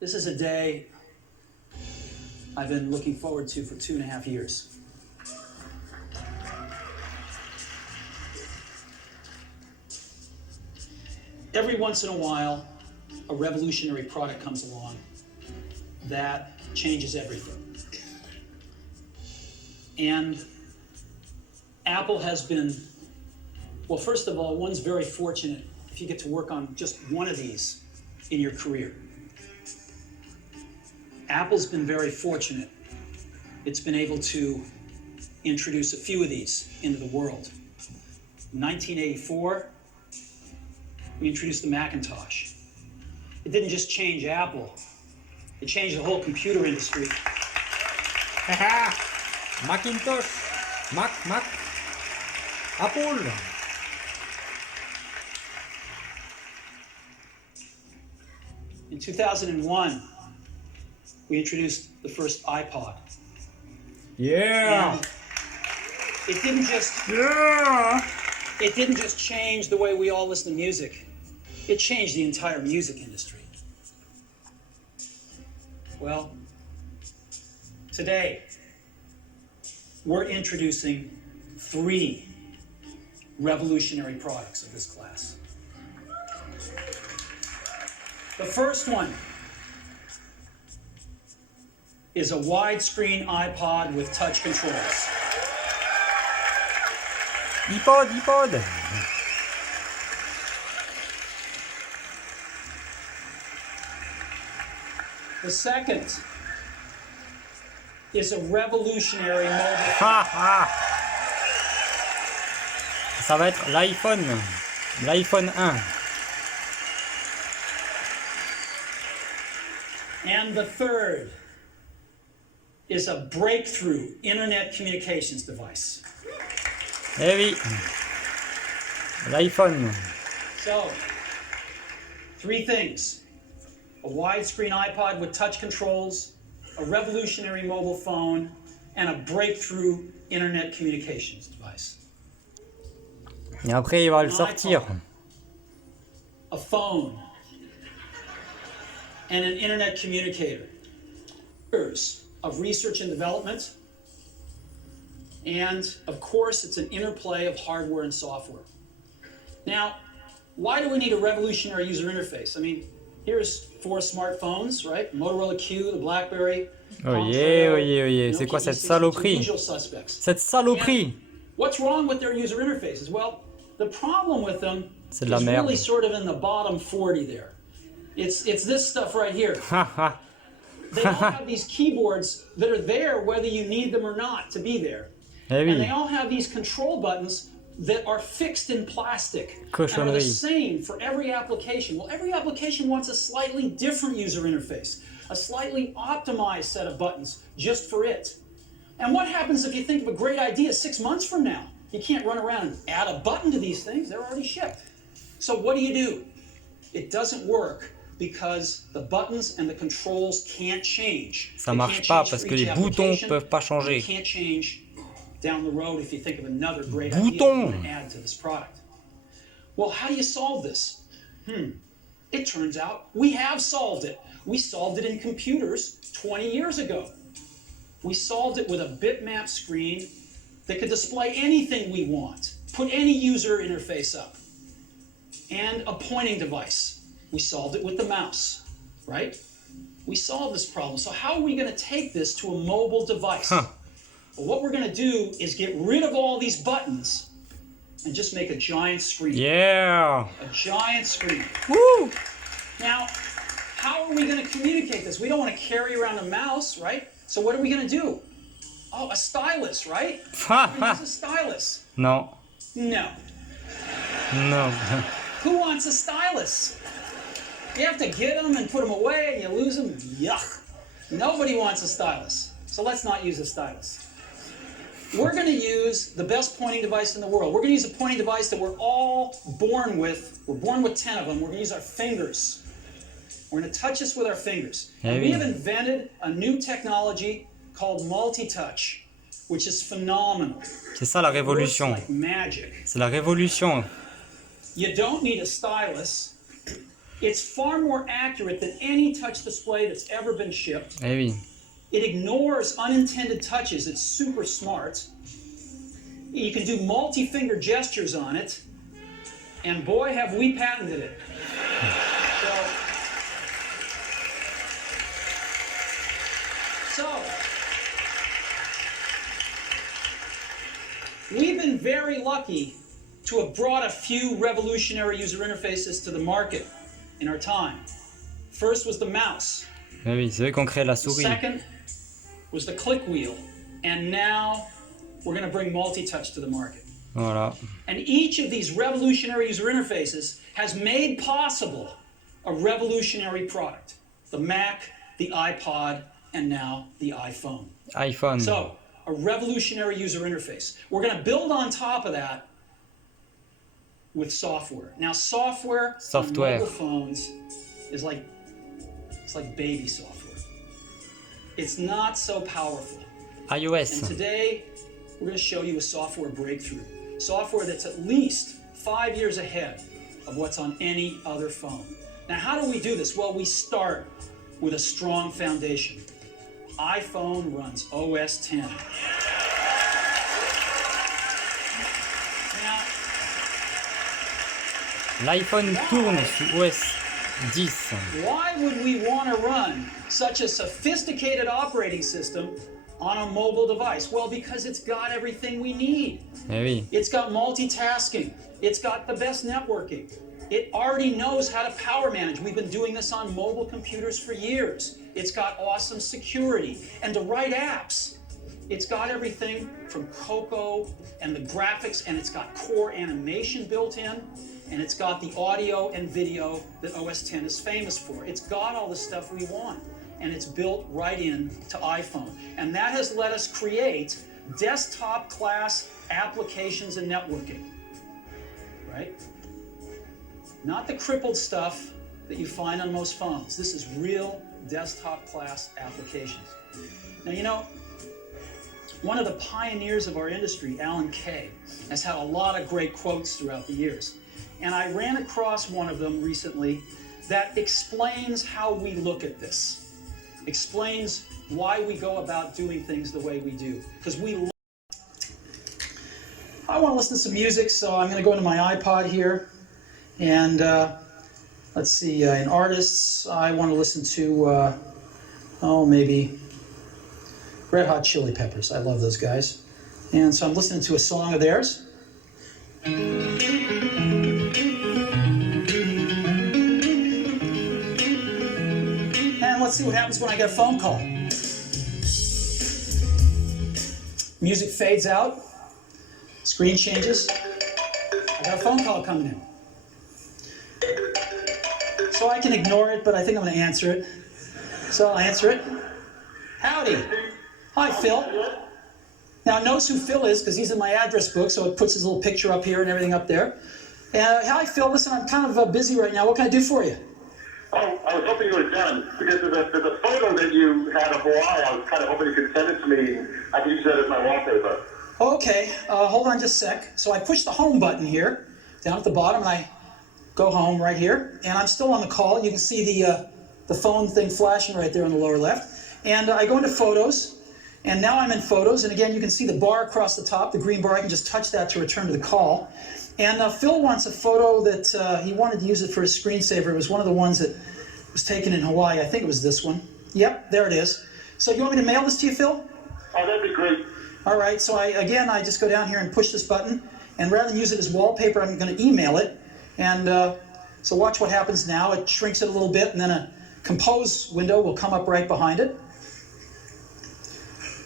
This is a day I've been looking forward to for 2.5 years. Every once in a while, a revolutionary product comes along that changes everything. And Apple has been, well, first of all, one's very fortunate if you get to work on just one of these in your career. Apple's been very fortunate. It's been able to introduce a few of these into the world. In 1984, we introduced the Macintosh. It didn't just change Apple, it changed the whole computer industry. Macintosh, Mac, Apple. In 2001, we introduced the first iPod. Yeah. And it didn't just change the way we all listen to music. It changed the entire music industry. Well, today, we're introducing 3 revolutionary products of this class. The first one is a widescreen iPod with touch controls. iPod. The second is a revolutionary mobile. Ça va être l'iPhone 1. And the third is a breakthrough internet communications device. Eh oui, l'iPhone. So, 3 things. A widescreen iPod with touch controls, a revolutionary mobile phone, and a breakthrough internet communications device. Et après, il va le sortir. A phone and an internet communicator. Years of research and development, and of course, it's an interplay of hardware and software. Now, why do we need a revolutionary user interface? I mean, here's 4 smartphones, right? Motorola Q, the BlackBerry. Oye, c'est quoi cette saloperie? Cette saloperie! What's wrong with their user interfaces? Well, the problem with them C'est is de la merde. really sort of in the bottom 40 there. It's this stuff right here. They all have these keyboards that are there whether you need them or not to be there. Eh And they oui, all have these control buttons that are fixed in plastic and are the cochonnerie. same for every application. Well, every application wants a slightly different user interface, a slightly optimized set of buttons just for it. And what happens if you think of a great idea 6 months from now? You can't run around and add a button to these things, they're already shipped. So what do? It doesn't work because the buttons and the controls can't change. Ça marche pas parce que les boutons peuvent pas changer. Can't change down the road if you think of another great Bouton. idea you want to add to this product. Well, how do you solve this? It turns out we have solved it. We solved it in computers 20 years ago. We solved it with a bitmap screen that could display anything we want, put any user interface up, and a pointing device. We solved it with the mouse, right? We solved this problem. So how are we going to take this to a mobile device? Well, what we're going to do is get rid of all these buttons and just make a giant screen. Yeah! A giant screen. Woo! Now, how are we going to communicate this? We don't want to carry around a mouse, right? So what are we going to do? Oh, a stylus, right? We're going to use a stylus. Non. No. Who wants a stylus? You have to get them and put them away and you lose them. Yuck. Nobody wants a stylus. So let's not use a stylus. We're going to use the best pointing device in the world. We're going to use a pointing device that we're all born with. We're born with 10 of them. We're going to use our fingers. We're going to touch this with our fingers. And we have invented a new technology called multi-touch, which is phenomenal. C'est ça la révolution. Like magic. C'est la révolution. You don't need a stylus. It's far more accurate than any touch display that's ever been shipped. Eh oui. It ignores unintended touches. It's super smart. You can do multi-finger gestures on it. And boy, have we patented it. So, we've been very lucky to have brought a few revolutionary user interfaces to the market in our time. First was the mouse. Eh oui, c'est eux qui ont créé la The souris. second was the click wheel. And now we're going to bring multi-touch to the market. Voilà. And each of these revolutionary user interfaces has made possible a revolutionary product. The Mac, the iPod, and now the iPhone. iPhone. So, a revolutionary user interface. We're going to build on top of that with software. Now, software on mobile phones is like, it's like baby software. It's not so powerful. iOS. And today, we're going to show you a software breakthrough. Software that's at least 5 years ahead of what's on any other phone. Now, how do we do this? Well, we start with a strong foundation. iPhone runs OS 10. L'iPhone tourne sous OS 10. Why would we want to run such a sophisticated operating system on a mobile device? Well, because it's got everything we need. Eh oui. It's got multitasking. It's got the best networking. It already knows how to power manage. We've been doing this on mobile computers for years. It's got awesome security and to write apps. It's got everything from Cocoa and the graphics, and it's got core animation built in, and it's got the audio and video that OS X is famous for. It's got all the stuff we want, and it's built right in to iPhone. And that has let us create desktop-class applications and networking, right? Not the crippled stuff that you find on most phones. This is real desktop-class applications. Now, you know, one of the pioneers of our industry, Alan Kay, has had a lot of great quotes throughout the years. And I ran across one of them recently that explains how we look at this, explains why we go about doing things the way we do. Because I want to listen to some music, so I'm going to go into my iPod here. And let's see, in artists, I want to listen to, maybe Red Hot Chili Peppers. I love those guys. And so I'm listening to a song of theirs. And let's see what happens when I get a phone call. Music fades out. Screen changes. I got a phone call coming in. So I can ignore it, but I think I'm going to answer it. So I'll answer it. Howdy. Hi, Phil. Now, notice who Phil is because he's in my address book, so it puts his little picture up here and everything up there. Hi, Phil. Listen, I'm kind of busy right now. What can I do for you? Oh, I was hoping you were done because there's a photo that you had of Hawaii. I was kind of hoping you could send it to me and I could use that as my wallpaper. Okay. Hold on just a sec. So I push the home button here down at the bottom, and I go home right here. And I'm still on the call. You can see the phone thing flashing right there on the lower left. And I go into Photos. And now I'm in Photos, and again, you can see the bar across the top, the green bar. I can just touch that to return to the call. And Phil wants a photo that he wanted to use it for his screensaver. It was one of the ones that was taken in Hawaii. I think it was this one. Yep, there it is. So you want me to mail this to you, Phil? Oh, that'd be great. All right, so I just go down here and push this button. And rather than use it as wallpaper, I'm going to email it. And so watch what happens now. It shrinks it a little bit, and then a compose window will come up right behind it.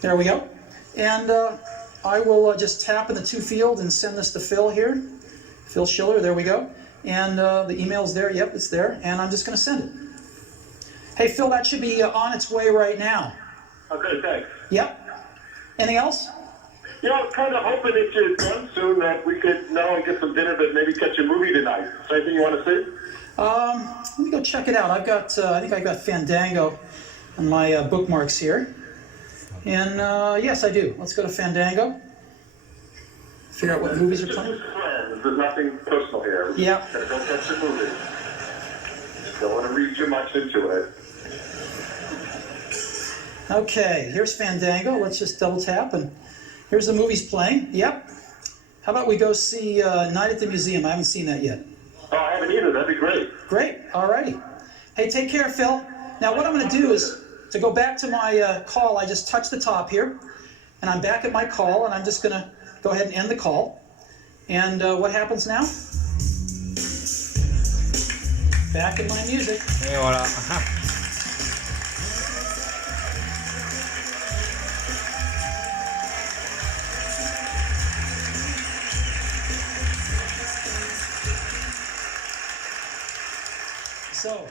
There we go. And I will just tap in the to field and send this to Phil here. Phil Schiller, there we go. And the email's there. Yep, it's there. And I'm just going to send it. Hey, Phil, that should be on its way right now. Okay, thanks. Yep. Anything else? Yeah, I was kind of hoping if you're done soon that we could not only get some dinner, but maybe catch a movie tonight. Is there anything you want to see? Let me go check it out. I've got, I think I've got Fandango on my bookmarks here. And yes, I do. Let's go to Fandango. Figure out what movies are playing. There's nothing personal here. Yeah. Gotta go catch the movie. Don't want to read too much into it. Okay, here's Fandango. Let's just double tap, and here's the movies playing. Yep. How about we go see Night at the Museum? I haven't seen that yet. Oh, I haven't either. That'd be great. Great. All righty. Hey, take care, Phil. Now, what I'm going to do is, to go back to my call, I just touched the top here, and I'm back at my call, and I'm just going to go ahead and end the call. And what happens now? Back in my music. Et voilà. So.